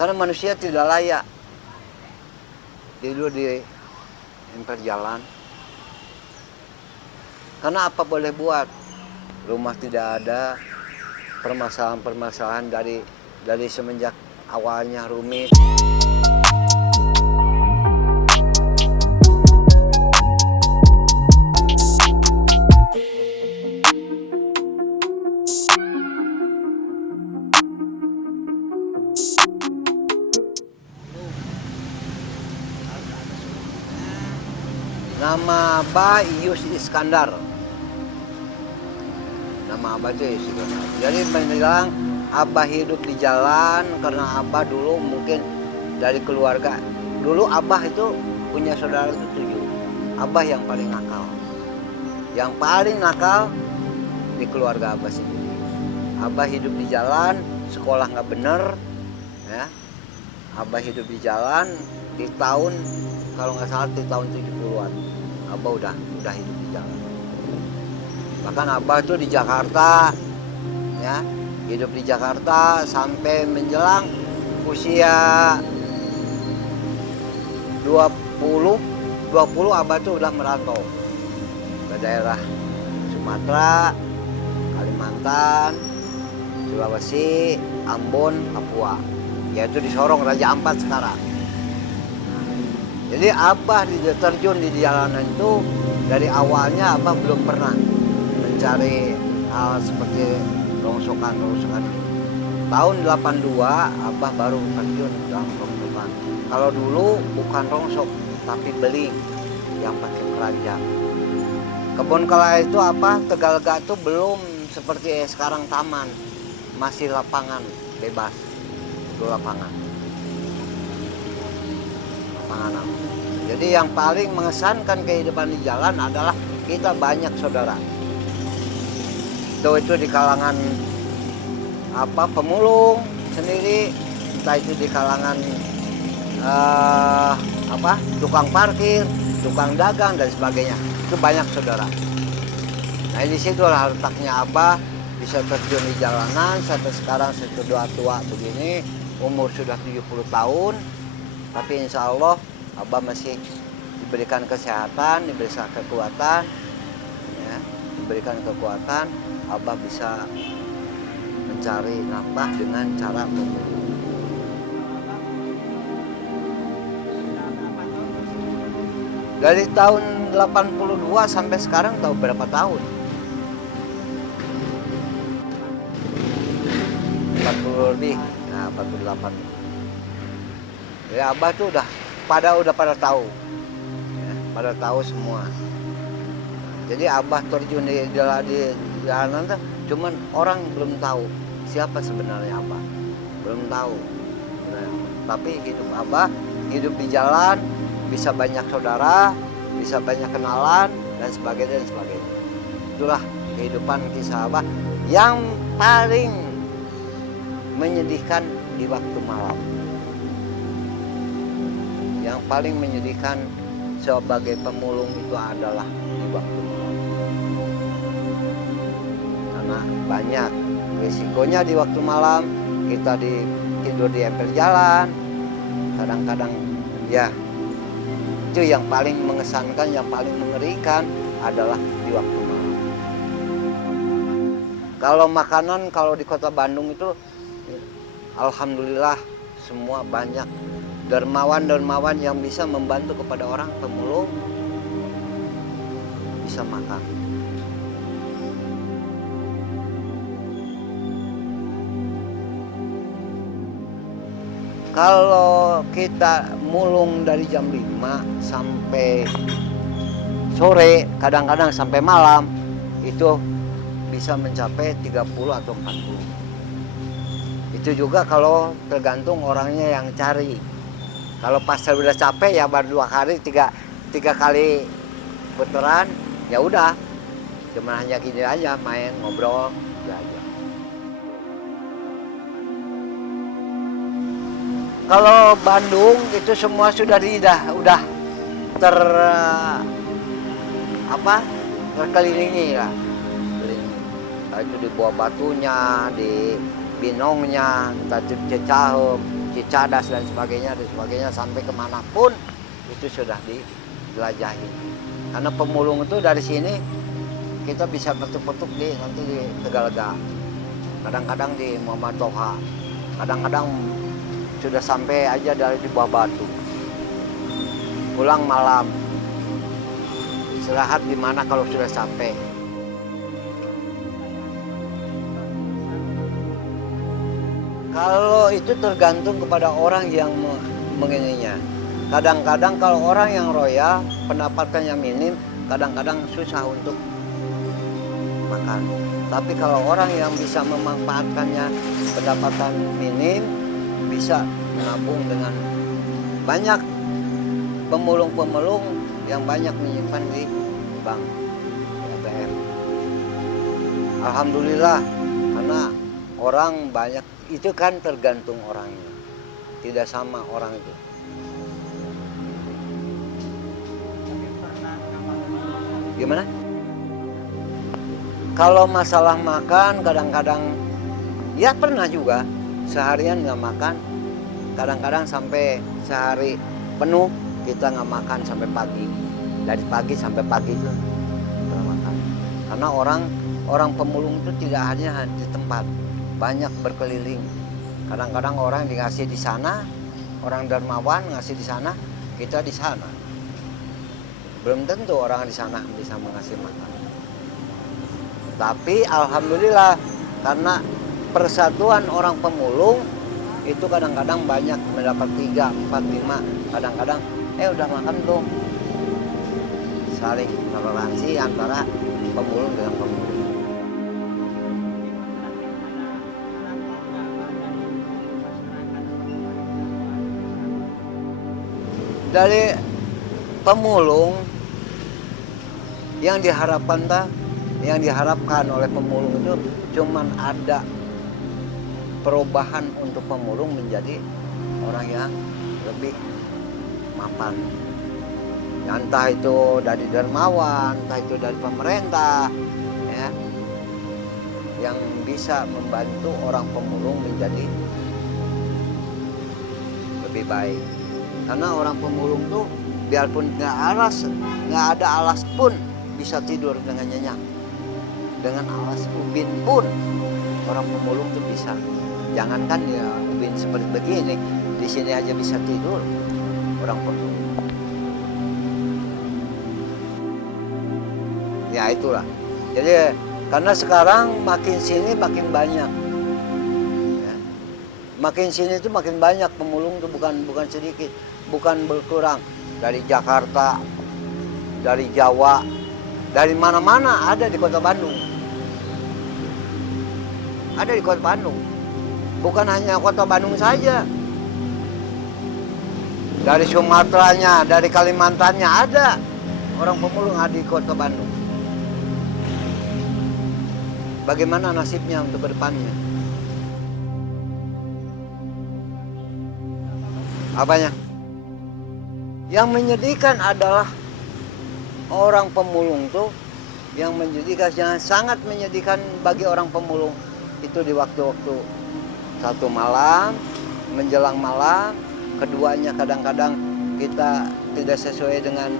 Karena manusia tidak layak tidur di emper jalan. Karena apa boleh buat? Rumah tidak ada, permasalahan-permasalahan dari semenjak awalnya rumit. Nama Abah Iyus Iskandar. Nama Abah itu Iyus Iskandar. Jadi bilang Abah hidup di jalan karena Abah dulu mungkin dari keluarga. Dulu Abah itu punya saudara itu 7. Abah yang paling nakal. Yang paling nakal di keluarga Abah sendiri. Abah hidup di jalan, sekolah nggak bener, ya. Abah hidup di jalan di tahun, kalau nggak salah di tahun 70-an. Abah udah hidup di jalan. Bahkan Abah tuh di Jakarta, ya, hidup di Jakarta sampai menjelang usia 20 Abah tuh udah merantau ke daerah Sumatera, Kalimantan, Sulawesi, Ambon, Papua, yaitu di Sorong Raja Ampat sekarang. Jadi Abah terjun di jalanan itu dari awalnya Abah belum pernah mencari hal seperti rongsokan ini. Tahun 82 Abah baru terjun dalam rongsokan. Kalau dulu bukan rongsok tapi beling yang pakai keranjang. Kebun kelapa itu apa? Tegalega itu belum seperti sekarang taman, masih lapangan bebas. Itu lapangan. Jadi yang paling mengesankan kehidupan di jalan adalah kita banyak saudara. Itu di kalangan pemulung sendiri, entah itu di kalangan tukang parkir, tukang dagang dan sebagainya. Itu banyak saudara. Nah di situlah letaknya Abah bisa terjun di jalanan sampai sekarang sudah tua begini, umur sudah 70 tahun. Tapi insya Allah Abah masih diberikan kesehatan, diberikan kekuatan, ya, diberikan kekuatan. Abah bisa mencari nafkah dengan cara memulung. Dari tahun 82 sampai sekarang tahu berapa tahun? 40 lebih, nah 48. Ya Abah tuh udah pada tahu, ya, pada tahu semua. Jadi Abah terjun di jalanan tuh, cuman orang belum tahu siapa sebenarnya Abah, belum tahu. Nah, tapi hidup Abah, hidup di jalan, bisa banyak saudara, bisa banyak kenalan dan sebagainya. Itulah kehidupan kisah Abah yang paling menyedihkan di waktu malam. Yang paling menyedihkan sebagai pemulung itu adalah di waktu malam. Karena banyak risikonya di waktu malam, kita tidur di emper jalan, kadang-kadang ya itu yang paling mengesankan, yang paling mengerikan adalah di waktu malam. Kalau makanan, kalau di kota Bandung itu alhamdulillah semua banyak dermawan yang bisa membantu kepada orang pemulung bisa makan. Kalau kita mulung dari jam 5 sampai sore, kadang-kadang sampai malam, itu bisa mencapai 30 atau 40. Itu juga kalau tergantung orangnya yang cari. Kalau pas udah capek ya baru 2 hari, 3 kali putaran, ya udah. Cuma hanya gini aja, main, ngobrol, ya aja. Kalau Bandung itu semua sudah terkelilingi lah. Itu di Buah Batunya, di Binongnya, entah itu Cicahem, Cicadas dan sebagainya sampai kemanapun itu sudah dijelajahi. Karena pemulung itu dari sini kita bisa petuk-petuk nanti di Tegalega, kadang-kadang di Muhammad Toha, kadang-kadang sudah sampai aja dari di Bawah Batu. Pulang malam, istirahat di mana kalau sudah sampai. Kalau itu tergantung kepada orang yang menginginnya. Kadang-kadang kalau orang yang royal, pendapatannya minim, kadang-kadang susah untuk makan. Tapi kalau orang yang bisa memanfaatkannya, pendapatan minim, bisa menabung dengan banyak pemulung-pemulung yang banyak menyimpan di bank ATM. Alhamdulillah, karena orang banyak, itu kan tergantung orangnya, tidak sama orang itu. Gimana? Kalau masalah makan, kadang-kadang ya pernah juga seharian nggak makan, kadang-kadang sampai sehari penuh kita nggak makan sampai pagi, dari pagi sampai pagi itu nggak makan. Karena orang pemulung itu tidak hanya di tempat, banyak berkeliling. Kadang-kadang orang dikasih di sana, orang dermawan ngasih di sana, kita di sana. Belum tentu orang di sana bisa mengasih makan. Tapi alhamdulillah, karena persatuan orang pemulung itu kadang-kadang banyak mendapat 3, 4, 5, kadang-kadang udah makan belum. Saling toleransi antara pemulung dengan pemulung. Dari pemulung yang diharapkan oleh pemulung itu cuman ada perubahan untuk pemulung menjadi orang yang lebih mapan. Entah itu dari dermawan, entah itu dari pemerintah, ya, yang bisa membantu orang pemulung menjadi lebih baik. Karena orang pemulung tuh biarpun nggak ada alas pun bisa tidur dengan nyenyak. Dengan alas ubin pun orang pemulung tuh bisa. Jangankan ya ubin seperti begini, di sini aja bisa tidur orang pemulung. Ya itulah. Jadi karena sekarang makin sini makin banyak. Ya. Makin sini itu makin banyak pemulung tuh bukan sedikit, bukan berkurang. Dari Jakarta, dari Jawa, dari mana-mana ada di Kota Bandung. Ada di Kota Bandung. Bukan hanya Kota Bandung saja. Dari Sumateranya, dari Kalimantannya ada orang pemulung ada di Kota Bandung. Bagaimana nasibnya untuk kedepannya? Apanya? Yang menyedihkan adalah orang pemulung tuh, yang menyedihkan, yang sangat menyedihkan bagi orang pemulung itu di waktu-waktu satu malam, menjelang malam, keduanya kadang-kadang kita tidak sesuai dengan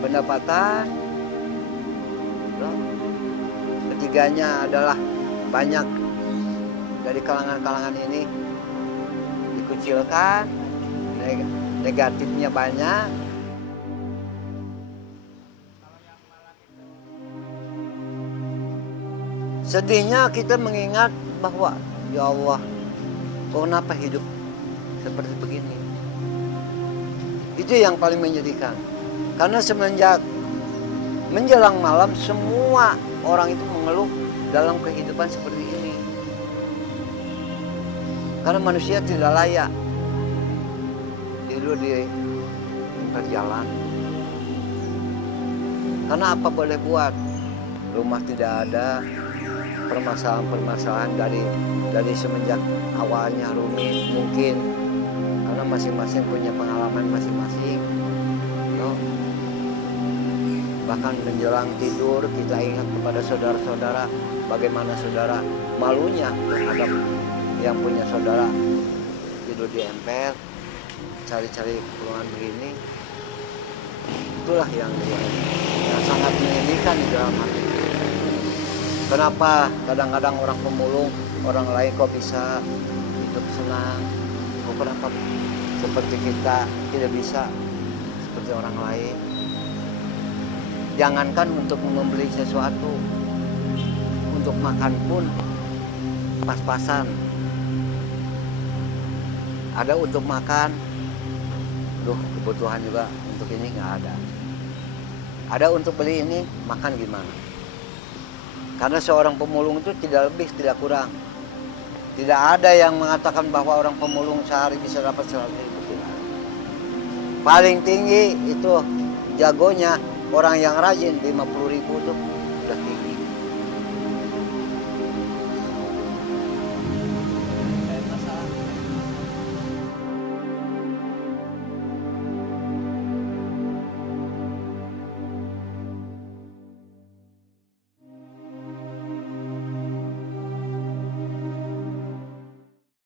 pendapatan, ketiganya adalah banyak dari kalangan-kalangan ini dikucilkan, negatifnya banyak. Sedihnya kita mengingat bahwa ya Allah, kenapa hidup seperti begini? Itu yang paling menyedihkan. Karena semenjak menjelang malam semua orang itu mengeluh dalam kehidupan seperti ini. Karena manusia tidak layak tidur di perjalanan. Karena apa boleh buat? Rumah tidak ada, permasalahan-permasalahan dari semenjak awalnya rumit mungkin karena masing-masing punya pengalaman masing-masing. Bahkan menjelang tidur kita ingat kepada saudara-saudara, bagaimana saudara malunya terhadap yang punya saudara di tidur di emper, cari-cari peluang begini. Itulah yang sangat menyedihkan di dalam hati. Kenapa kadang-kadang orang pemulung, orang lain kok bisa hidup senang, kok kenapa seperti kita tidak bisa seperti orang lain. Jangankan untuk membeli sesuatu, untuk makan pun pas-pasan. Ada untuk makan, kebutuhan juga untuk ini nggak ada. Ada untuk beli ini, makan gimana? Karena seorang pemulung itu tidak lebih, tidak kurang. Tidak ada yang mengatakan bahwa orang pemulung sehari bisa dapat 100.000. Paling tinggi itu jagonya orang yang rajin 50.000 tuh.